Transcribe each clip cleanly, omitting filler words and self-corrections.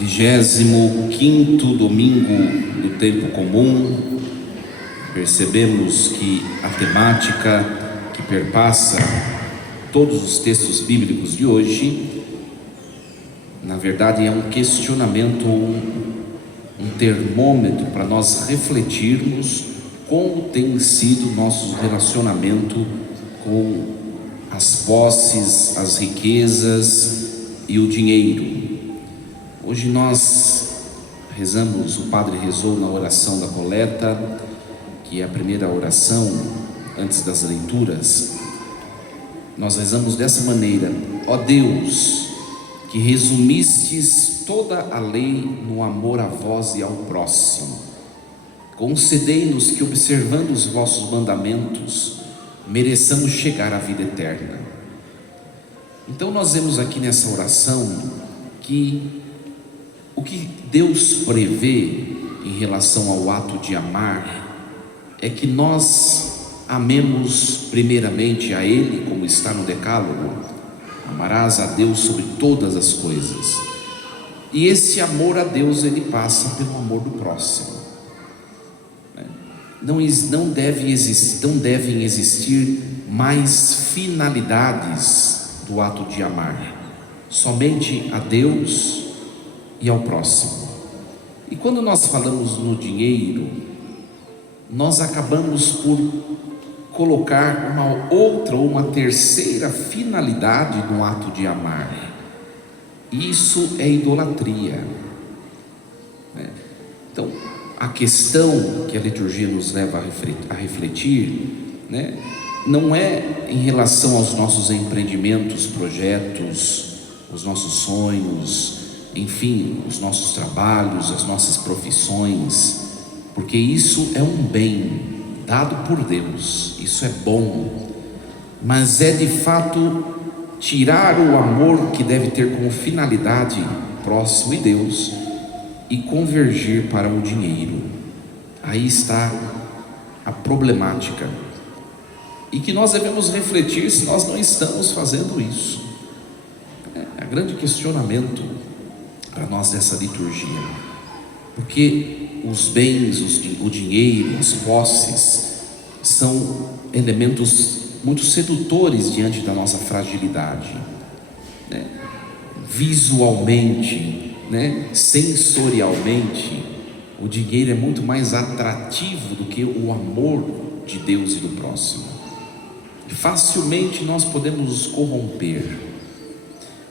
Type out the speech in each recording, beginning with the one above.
25º domingo do tempo comum. Percebemos que a temática que perpassa todos os textos bíblicos de hoje, na verdade, é um questionamento, um termômetro para nós refletirmos como tem sido nosso relacionamento com as posses, as riquezas e o dinheiro. Hoje nós rezamos, o padre rezou na oração da coleta, que é a primeira oração antes das leituras. Nós rezamos dessa maneira: ó Deus, que resumistes toda a lei no amor a vós e ao próximo, concedei-nos que, observando os vossos mandamentos, mereçamos chegar à vida eterna. Então nós vemos aqui nessa oração que o que Deus prevê em relação ao ato de amar é que nós amemos primeiramente a Ele, como está no Decálogo: amarás a Deus sobre todas as coisas. E esse amor a Deus, ele passa pelo amor do próximo. Não devem existir mais finalidades do ato de amar, somente a Deus e ao próximo. E quando nós falamos no dinheiro, nós acabamos por colocar uma outra ou uma terceira finalidade no ato de amar. Isso é idolatria, né? Então, a questão que a liturgia nos leva a refletir, né, não é em relação aos nossos empreendimentos, projetos, os nossos sonhos, enfim, os nossos trabalhos, as nossas profissões, porque isso é um bem dado por Deus, isso é bom, mas é de fato tirar o amor que deve ter como finalidade próximo e Deus e convergir para o dinheiro. Aí está a problemática, e que nós devemos refletir se nós não estamos fazendo isso. É um grande questionamento para nós dessa liturgia, porque os bens, o dinheiro, as posses são elementos muito sedutores diante da nossa fragilidade, né? Visualmente, né? Sensorialmente, o dinheiro é muito mais atrativo do que o amor de Deus e do próximo. Facilmente nós podemos nos corromper.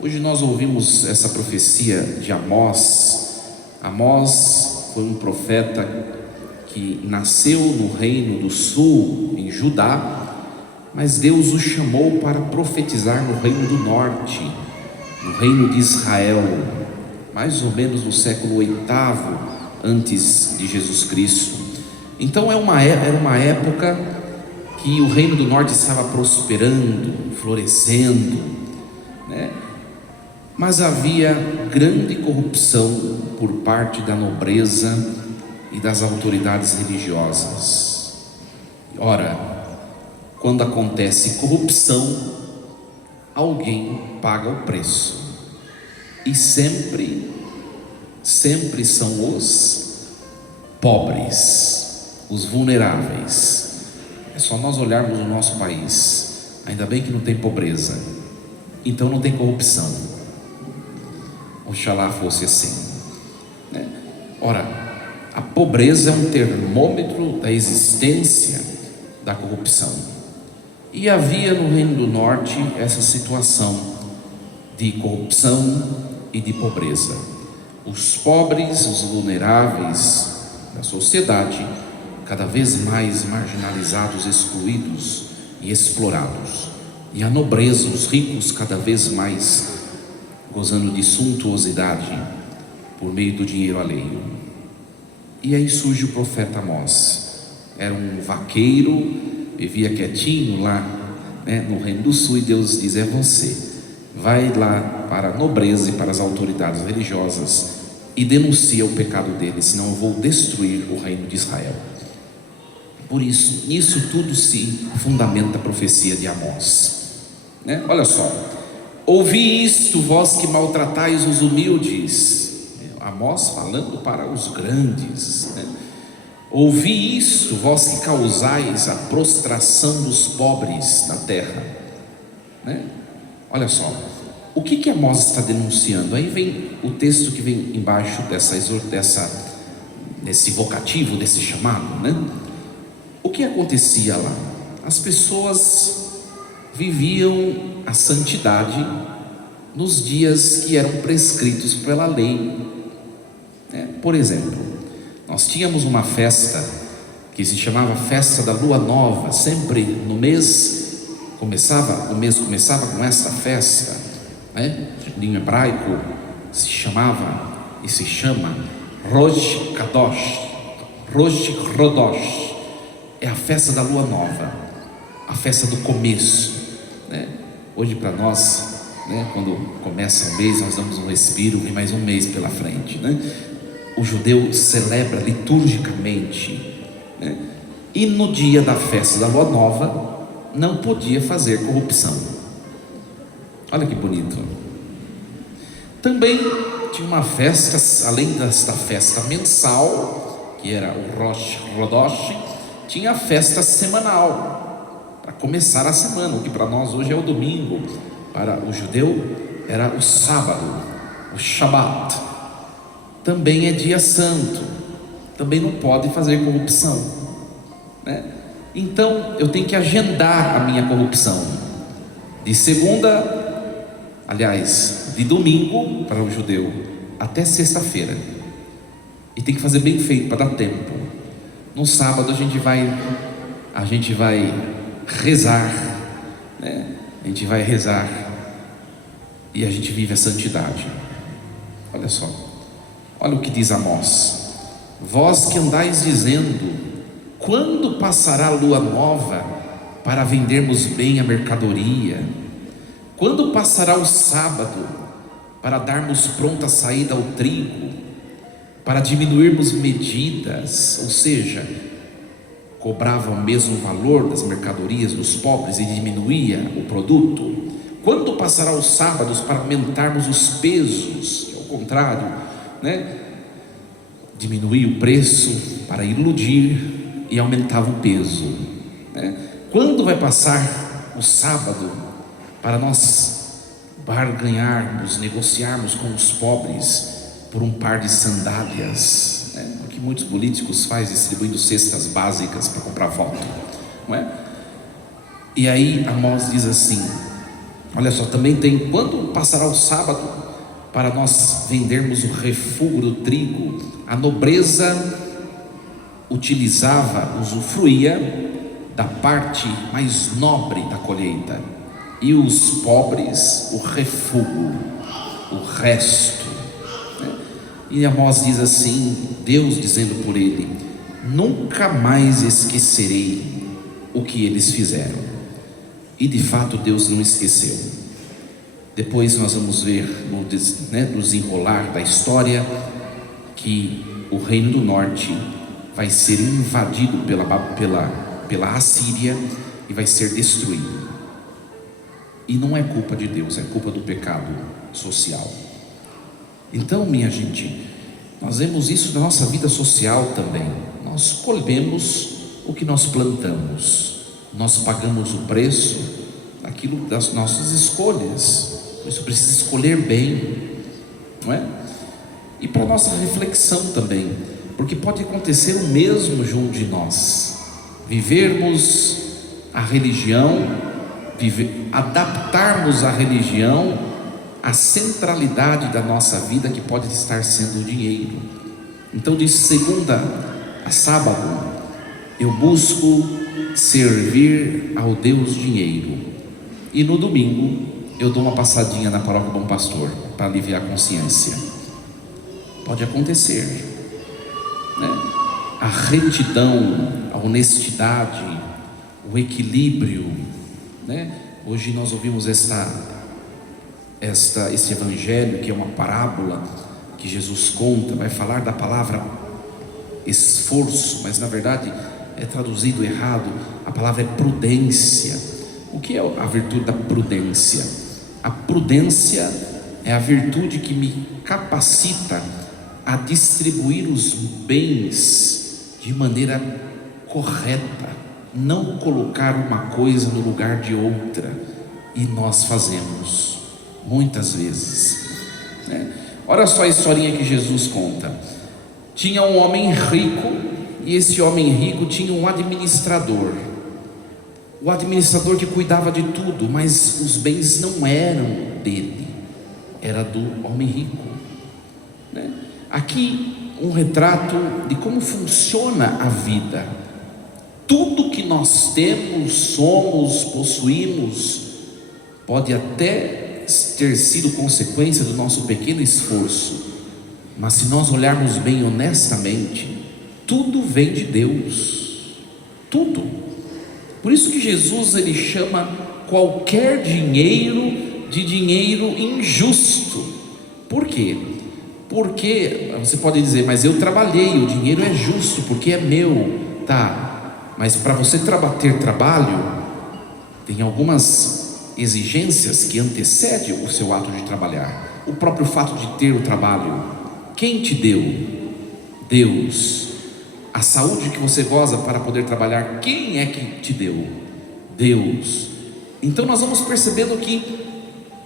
Hoje nós ouvimos essa profecia de Amós. Amós foi um profeta que nasceu no reino do sul, em Judá, mas Deus o chamou para profetizar no reino do norte, no reino de Israel, mais ou menos no século 8º antes de Jesus Cristo. Então era uma época que o reino do norte estava prosperando, florescendo, né? Mas havia grande corrupção por parte da nobreza e das autoridades religiosas. Ora, quando acontece corrupção, alguém paga o preço, e sempre são os pobres, os vulneráveis. É só nós olharmos o nosso país, ainda bem que não tem pobreza, então não tem corrupção. Oxalá fosse assim, né? Ora, a pobreza é um termômetro da existência da corrupção, e havia no Reino do Norte essa situação de corrupção e de pobreza. Os pobres, os vulneráveis da sociedade, cada vez mais marginalizados, excluídos e explorados, e a nobreza, os ricos, cada vez mais gozando de suntuosidade por meio do dinheiro alheio. E aí surge o profeta Amós. Era um vaqueiro, vivia quietinho lá, né, no Reino do Sul, e Deus diz: é você, vai lá para a nobreza e para as autoridades religiosas e denuncia o pecado deles, senão eu vou destruir o reino de Israel. Por isso, nisso tudo se fundamenta a profecia de Amós, né? Olha só: ouvi isto, vós que maltratais os humildes. Amós falando para os grandes, né? Ouvi isto, vós que causais a prostração dos pobres na terra, né? Olha só, o que Amós está denunciando? Aí vem o texto que vem embaixo desse vocativo, desse chamado, né? O que acontecia lá? As pessoas viviam a santidade nos dias que eram prescritos pela lei, né? Por exemplo, nós tínhamos uma festa que se chamava Festa da Lua Nova. Sempre no mês começava com essa festa, né? Em hebraico se chamava e se chama Rosh Chodesh, é a festa da Lua Nova, a festa do começo, né? Hoje para nós, né, quando começa o mês, nós damos um respiro, vem mais um mês pela frente, né? O judeu celebra liturgicamente, né? E no dia da festa da Lua Nova não podia fazer corrupção. Olha que bonito. Também tinha uma festa, além desta festa mensal, que era o Rosh Chodesh, tinha a festa semanal, para começar a semana, o que para nós hoje é o domingo, para o judeu era o sábado, o Shabat. Também é dia santo, também não pode fazer corrupção, né? Então eu tenho que agendar a minha corrupção de de domingo para o judeu até sexta-feira, e tem que fazer bem feito para dar tempo. No sábado a gente vai rezar, né? A gente vai rezar e a gente vive a santidade. Olha só, olha o que diz Amós: vós que andais dizendo, quando passará a lua nova para vendermos bem a mercadoria? Quando passará o sábado para darmos pronta saída ao trigo, para diminuirmos medidas, ou seja, cobrava o mesmo valor das mercadorias dos pobres e diminuía o produto? Quando passará os sábados para aumentarmos os pesos, que é o contrário, né? Diminuía o preço para iludir e aumentava o peso, né? Quando vai passar o sábado para nós barganharmos, negociarmos com os pobres por um par de sandálias, né? O que muitos políticos fazem, distribuindo cestas básicas para comprar voto, não é? E aí Amós diz assim: olha só, também tem, quando passará o sábado para nós vendermos o refúgio do trigo? A nobreza usufruía da parte mais nobre da colheita, e os pobres o refúgio, o resto, né? E Amós diz assim, Deus dizendo por ele: nunca mais esquecerei o que eles fizeram. E de fato Deus não esqueceu. Depois nós vamos ver no desenrolar da história que o reino do norte vai ser invadido pela Assíria e vai ser destruído. E não é culpa de Deus, é culpa do pecado social. Então, minha gente, nós vemos isso na nossa vida social também. Nós colhemos o que nós plantamos, nós pagamos o preço daquilo, das nossas escolhas. Por isso precisa escolher bem, não é? E para nossa reflexão também, porque pode acontecer o mesmo junto de nós, vivermos a religião, adaptarmos a religião à centralidade da nossa vida, que pode estar sendo o dinheiro. Então, de segunda a sábado, eu busco servir ao Deus dinheiro, e no domingo eu dou uma passadinha na paróquia Bom Pastor para aliviar a consciência. Pode acontecer, né? A retidão, a honestidade, o equilíbrio, né? Hoje nós ouvimos esse evangelho, que é uma parábola que Jesus conta, vai falar da palavra esforço, mas na verdade é traduzido errado. A palavra é prudência. O que é a virtude da prudência? A prudência é a virtude que me capacita a distribuir os bens de maneira correta, não colocar uma coisa no lugar de outra, e nós fazemos muitas vezes, né? Olha só a historinha que Jesus conta. Tinha um homem rico, e esse homem rico tinha um administrador. O administrador que cuidava de tudo, mas os bens não eram dele, era do homem rico, né? Aqui um retrato de como funciona a vida. Tudo que nós temos, somos, possuímos, pode até ter sido consequência do nosso pequeno esforço, mas se nós olharmos bem honestamente, tudo vem de Deus, tudo. Por isso que Jesus, ele chama qualquer dinheiro de dinheiro injusto. Por quê? Porque você pode dizer, mas eu trabalhei, o dinheiro é justo porque é meu, tá? Mas para você ter trabalho, tem algumas exigências que antecedem o seu ato de trabalhar. O próprio fato de ter o trabalho, quem te deu? Deus. A saúde que você goza para poder trabalhar, quem é que te deu? Deus. Então nós vamos percebendo que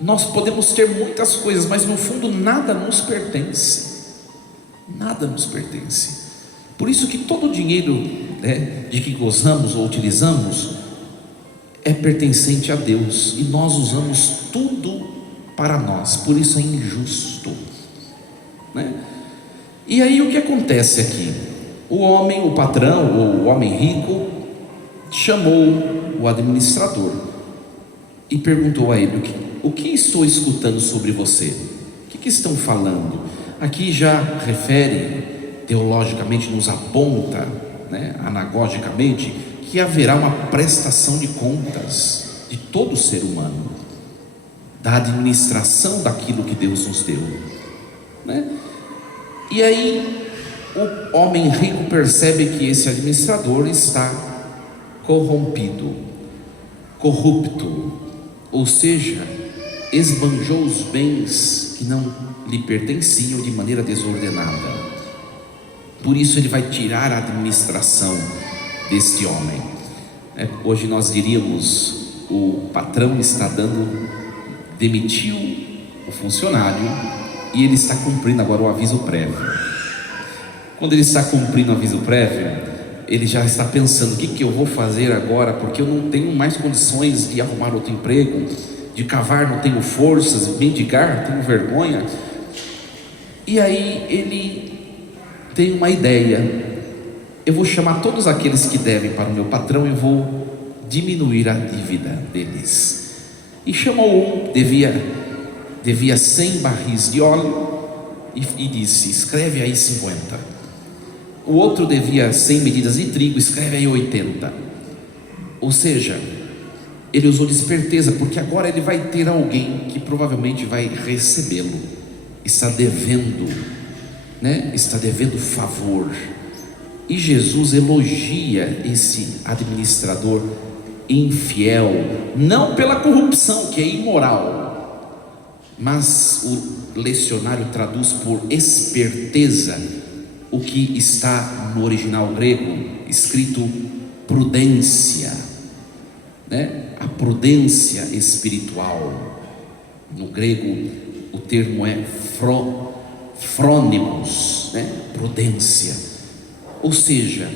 nós podemos ter muitas coisas, mas no fundo nada nos pertence. Nada nos pertence. Por isso que todo o dinheiro, né, de que gozamos ou utilizamos é pertencente a Deus, e nós usamos tudo para nós. Por isso é injusto, né? E aí o que acontece aqui? O homem, o patrão, ou o homem rico, chamou o administrador e perguntou a ele: o que estou escutando sobre você? O que estão falando? Aqui já refere, teologicamente nos aponta, né, anagogicamente, que haverá uma prestação de contas de todo ser humano, da administração daquilo que Deus nos deu, né? E aí o homem rico percebe que esse administrador está corrompido, corrupto, ou seja, esbanjou os bens que não lhe pertenciam de maneira desordenada. Por isso ele vai tirar a administração deste homem. Hoje nós diríamos, o patrão está demitiu o funcionário e ele está cumprindo agora o aviso prévio. Quando ele está cumprindo o aviso prévio, ele já está pensando: o que eu vou fazer agora, porque eu não tenho mais condições de arrumar outro emprego, de cavar não tenho forças, de mendigar tenho vergonha. E aí ele tem uma ideia: eu vou chamar todos aqueles que devem para o meu patrão e vou diminuir a dívida deles. E chamou um, devia 100 barris de óleo, e disse: escreve aí 50. O outro devia 100 medidas de trigo, escreve aí 80. Ou seja, ele usou de esperteza, porque agora ele vai ter alguém que provavelmente vai recebê-lo, está devendo, né? Está devendo favor. E Jesus elogia esse administrador infiel, não pela corrupção, que é imoral, mas o lecionário traduz por esperteza, o que está no original grego escrito prudência, né? A prudência espiritual. No grego o termo é frônimos, né? Prudência. Ou seja,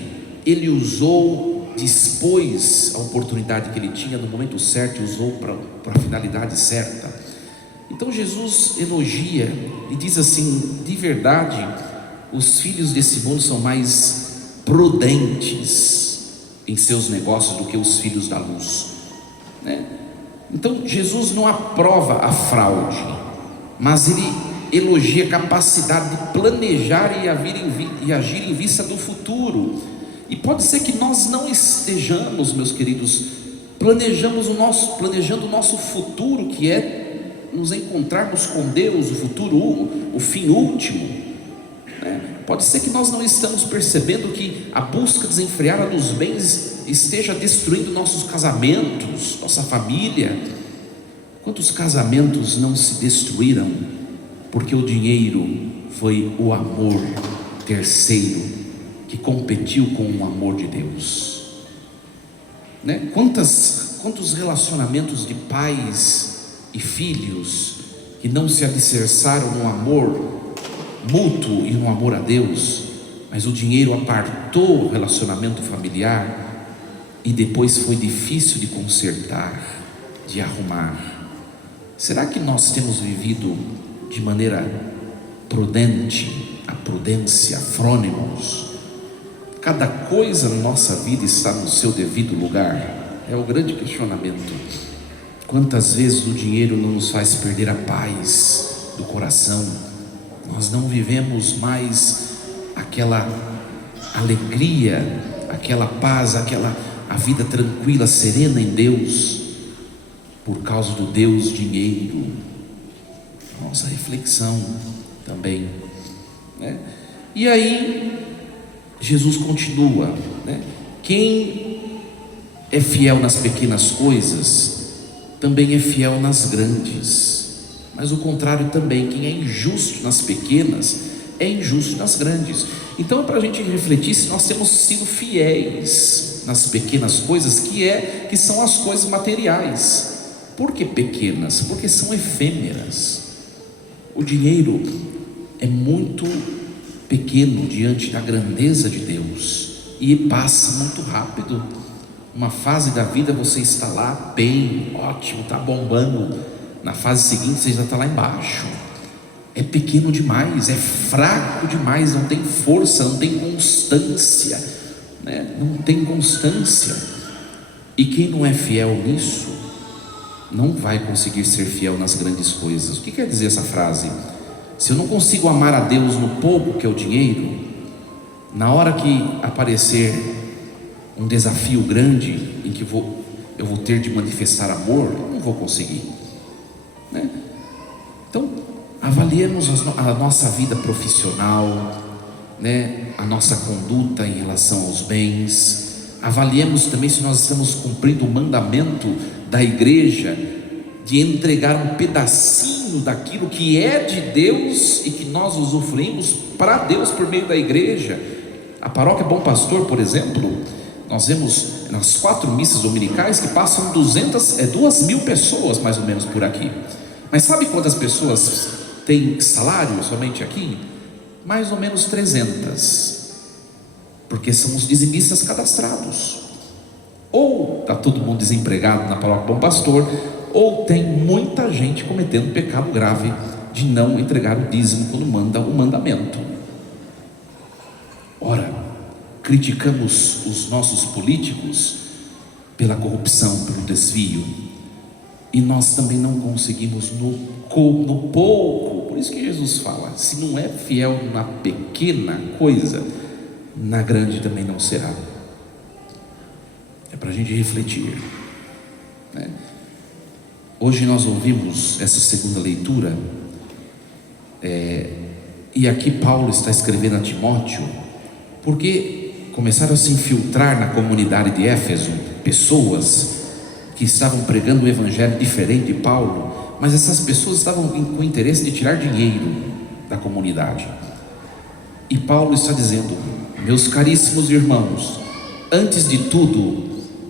ele usou, dispôs a oportunidade que ele tinha no momento certo, usou para a finalidade certa. Então Jesus elogia e diz assim: de verdade, os filhos desse mundo são mais prudentes em seus negócios do que os filhos da luz, né? Então Jesus não aprova a fraude, mas ele elogia a capacidade de planejar e agir em vista do futuro. E pode ser que nós não estejamos, meus queridos, planejando o nosso futuro, que é nos encontrarmos com Deus, o futuro, o fim último, né? Pode ser que nós não estamos percebendo que a busca desenfreada dos bens esteja destruindo nossos casamentos, nossa família. Quantos casamentos não se destruíram porque o dinheiro foi o amor terceiro que competiu com o amor de Deus, né? Quantos relacionamentos de pais e filhos que não se alicerçaram no amor mútuo e no amor a Deus, mas o dinheiro apartou o relacionamento familiar e depois foi difícil de consertar, de arrumar. Será que nós temos vivido de maneira prudente, a prudência, frônimos? Cada coisa na nossa vida está no seu devido lugar? É o grande questionamento. Quantas vezes o dinheiro não nos faz perder a paz do coração? Nós não vivemos mais aquela alegria, aquela paz, a vida tranquila, serena em Deus, por causa do Deus dinheiro. Nossa reflexão também, né? E aí Jesus continua, né? Quem é fiel nas pequenas coisas também é fiel nas grandes, mas o contrário também. Quem é injusto nas pequenas é injusto nas grandes. Então, para a gente refletir se nós temos sido fiéis nas pequenas coisas, que são as coisas materiais. Por que pequenas? Porque são efêmeras. O dinheiro é muito pequeno diante da grandeza de Deus e passa muito rápido. Uma fase da vida você está lá bem, ótimo, está bombando. Na fase seguinte você já está lá embaixo. É pequeno demais, é fraco demais, não tem força, não tem constância, né? Não tem constância. E quem não é fiel nisso não vai conseguir ser fiel nas grandes coisas. O que quer dizer essa frase? Se eu não consigo amar a Deus no pouco que é o dinheiro, na hora que aparecer um desafio grande em que eu vou ter de manifestar amor, eu não vou conseguir, né? Então, avaliemos a nossa vida profissional, né? A nossa conduta em relação aos bens. Avaliemos também se nós estamos cumprindo o mandamento da igreja de entregar um pedacinho daquilo que é de Deus e que nós usufruímos para Deus por meio da igreja. A paróquia Bom Pastor, por exemplo, nós vemos nas 4 missas dominicais que passam 2.000 pessoas mais ou menos por aqui. Mas sabe quantas pessoas têm salário somente aqui? Mais ou menos 300, porque são os dizimistas cadastrados. Ou está todo mundo desempregado na paróquia Bom Pastor, ou tem muita gente cometendo pecado grave de não entregar o dízimo quando manda o mandamento. Ora, criticamos os nossos políticos pela corrupção, pelo desvio, e nós também não conseguimos no pouco. Por isso que Jesus fala: se não é fiel na pequena coisa, na grande também não será. É para a gente refletir, né? Hoje nós ouvimos essa segunda leitura, e aqui Paulo está escrevendo a Timóteo, porque começaram a se infiltrar na comunidade de Éfeso pessoas que estavam pregando um evangelho diferente de Paulo, mas essas pessoas estavam com o interesse de tirar dinheiro da comunidade. E Paulo está dizendo: meus caríssimos irmãos, antes de tudo,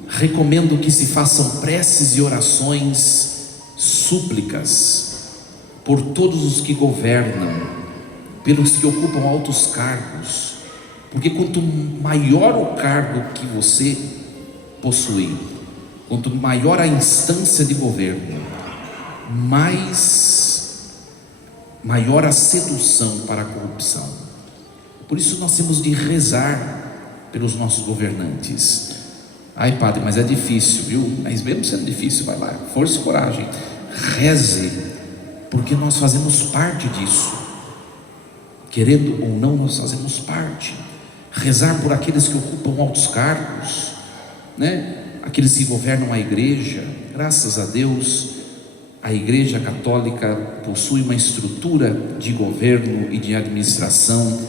recomendo que se façam preces e orações, súplicas, por todos os que governam, pelos que ocupam altos cargos, porque quanto maior o cargo que você possui, quanto maior a instância de governo, maior a sedução para a corrupção. Por isso nós temos de rezar pelos nossos governantes. Ai, padre, mas é difícil, viu? Mas mesmo sendo difícil, vai lá, força e coragem, reze, porque nós fazemos parte disso. Querendo ou não, nós fazemos parte. Rezar por aqueles que ocupam altos cargos, né? Aqueles que governam a igreja. Graças a Deus, a Igreja Católica possui uma estrutura de governo e de administração.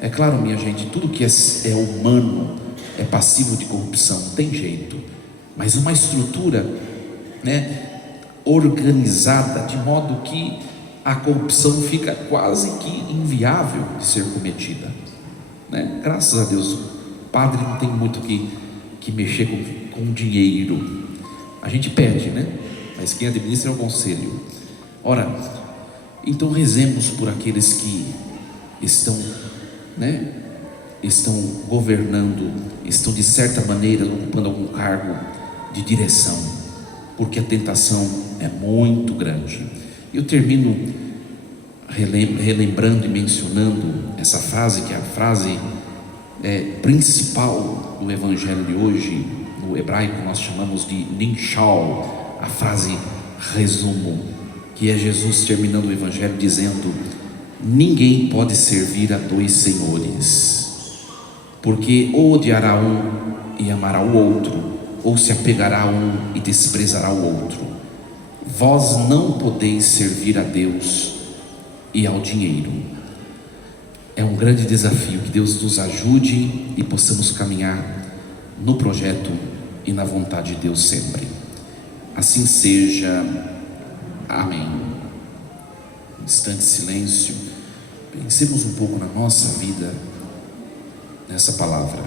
É claro, minha gente, tudo que é humano é passivo de corrupção, não tem jeito, mas uma estrutura, né, organizada, de modo que a corrupção fica quase que inviável de ser cometida, né? Graças a Deus, o padre não tem muito que mexer com dinheiro. A gente pede, né? Mas quem administra é o conselho. Ora, então rezemos por aqueles que estão, né, estão governando, estão de certa maneira ocupando algum cargo de direção, porque a tentação é muito grande. Eu termino relembrando e mencionando essa frase, que é a frase principal do Evangelho de hoje. No hebraico nós chamamos de Ninshal, a frase resumo, que é Jesus terminando o Evangelho dizendo: ninguém pode servir a dois senhores, porque ou odiará um e amará o outro, ou se apegará a um e desprezará o outro. Vós não podeis servir a Deus e ao dinheiro. É um grande desafio. Que Deus nos ajude e possamos caminhar no projeto e na vontade de Deus sempre. Assim seja. Amém. Um instante de silêncio. Pensemos um pouco na nossa vida, nessa palavra.